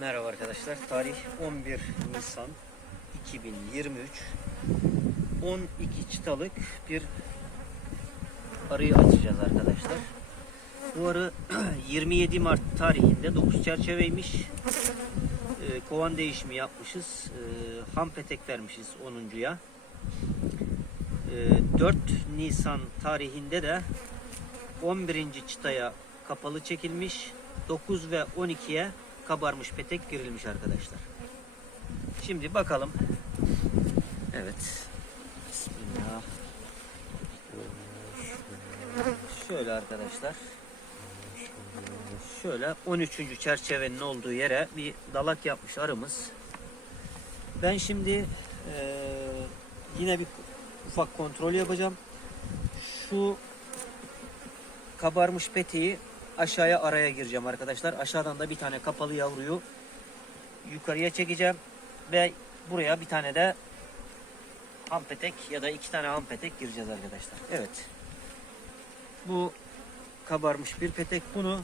Merhaba arkadaşlar. Tarih 11 Nisan 2023. 12 çıtalık bir arıyı açacağız arkadaşlar. Bu arı 27 Mart tarihinde 9 çerçeveymiş. Ee, kovan değişimi yapmışız. Ee, ham petek vermişiz 10.ya. Ee, 4 Nisan tarihinde de 11. çıtaya kapalı çekilmiş. 9 ve 12'ye kabarmış petek girilmiş arkadaşlar. Şimdi bakalım. Evet. Bismillah. Şöyle arkadaşlar. Şöyle 13. çerçevenin olduğu yere bir dalak yapmış arımız. Ben şimdi eee, yine bir ufak kontrol yapacağım. Şu kabarmış peteği aşağıya araya gireceğim arkadaşlar. Aşağıdan da bir tane kapalı yavruyu yukarıya çekeceğim ve buraya bir tane de ham petek ya da iki tane ham petek gireceğiz arkadaşlar. Evet. Bu kabarmış bir petek. Bunu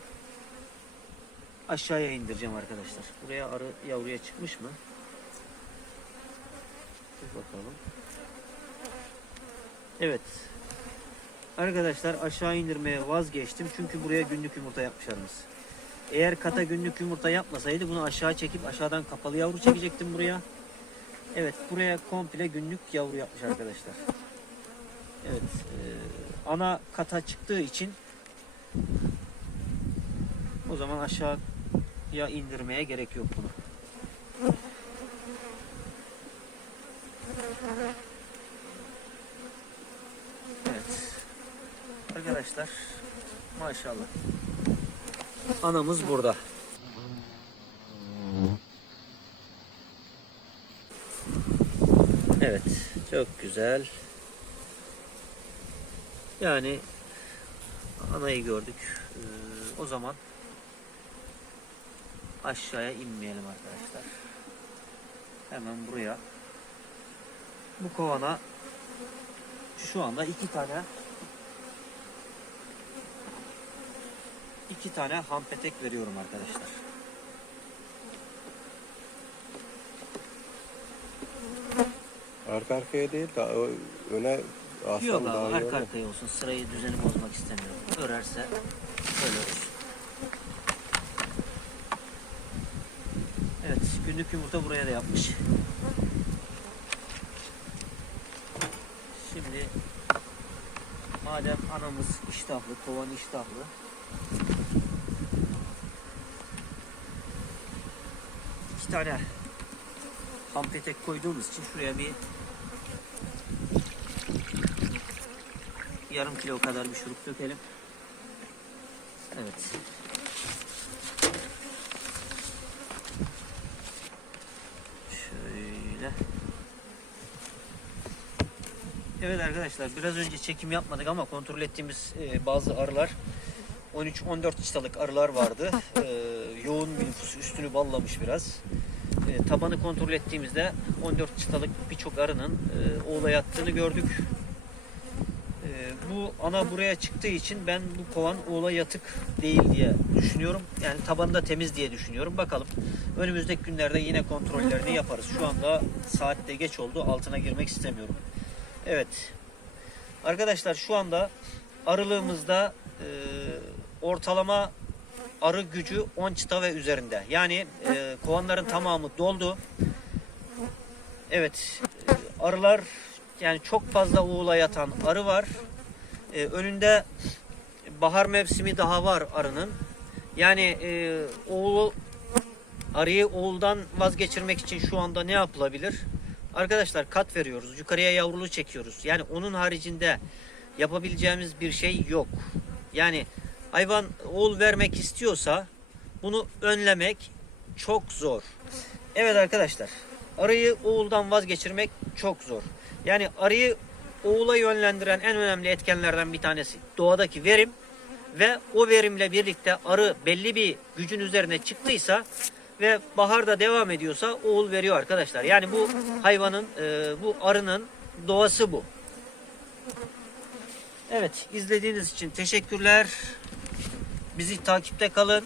aşağıya indireceğim arkadaşlar. Buraya arı yavruya çıkmış mı? Bir bakalım. Evet. Arkadaşlar aşağı indirmeye vazgeçtim. Çünkü buraya günlük yumurta yapmışlarımız. Eğer kata günlük yumurta yapmasaydı bunu aşağı çekip aşağıdan kapalı yavru çekecektim buraya. Evet buraya komple günlük yavru yapmış arkadaşlar. Evet e, ana kata çıktığı için o zaman aşağıya indirmeye gerek yok bunu. Evet. Arkadaşlar maşallah. Anamız burada. Evet, çok güzel. Yani anayı gördük. Ee, o zaman aşağıya inmeyelim arkadaşlar. Hemen buraya bu kovana şu anda iki tane iki tane ham petek veriyorum arkadaşlar. Arka arkaya değil de öne alsam Yok daha abi iyi arka olur. arkaya olsun. Sırayı düzeni bozmak istemiyorum. Örerse öyle olsun. Evet günlük yumurta buraya da yapmış. Şimdi madem anamız iştahlı, kovan iştahlı iki tane ham petek koyduğumuz için şuraya bir yarım kilo kadar bir şurup dökelim. Evet. Şöyle. Evet arkadaşlar biraz önce çekim yapmadık ama kontrol ettiğimiz e, bazı arılar 13-14 çıtalık arılar vardı. E, yoğun bir nüfus üstünü ballamış biraz. E, tabanı kontrol ettiğimizde 14 çıtalık birçok arının e, oğula yattığını gördük. Ee, bu ana buraya çıktığı için ben bu kovan oğla yatık değil diye düşünüyorum. Yani tabanı da temiz diye düşünüyorum. Bakalım önümüzdeki günlerde yine kontrollerini yaparız. Şu anda saatte geç oldu. Altına girmek istemiyorum. Evet. Arkadaşlar şu anda arılığımızda e, ortalama arı gücü 10 çıta ve üzerinde. Yani e, kovanların tamamı doldu. Evet. e, arılar yani çok fazla oğula yatan arı var. Ee, önünde bahar mevsimi daha var arının. Yani e, oğul arıyı oğuldan vazgeçirmek için şu anda ne yapılabilir? Arkadaşlar kat veriyoruz. Yukarıya yavrulu çekiyoruz. Yani onun haricinde yapabileceğimiz bir şey yok. Yani hayvan oğul vermek istiyorsa bunu önlemek çok zor. Evet arkadaşlar. Arıyı oğuldan vazgeçirmek çok zor. Yani arıyı oğula yönlendiren en önemli etkenlerden bir tanesi doğadaki verim ve o verimle birlikte arı belli bir gücün üzerine çıktıysa ve baharda devam ediyorsa oğul veriyor arkadaşlar. Yani bu hayvanın, e, bu arının doğası bu. Evet, izlediğiniz için teşekkürler. Bizi takipte kalın.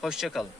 Hoşça kalın.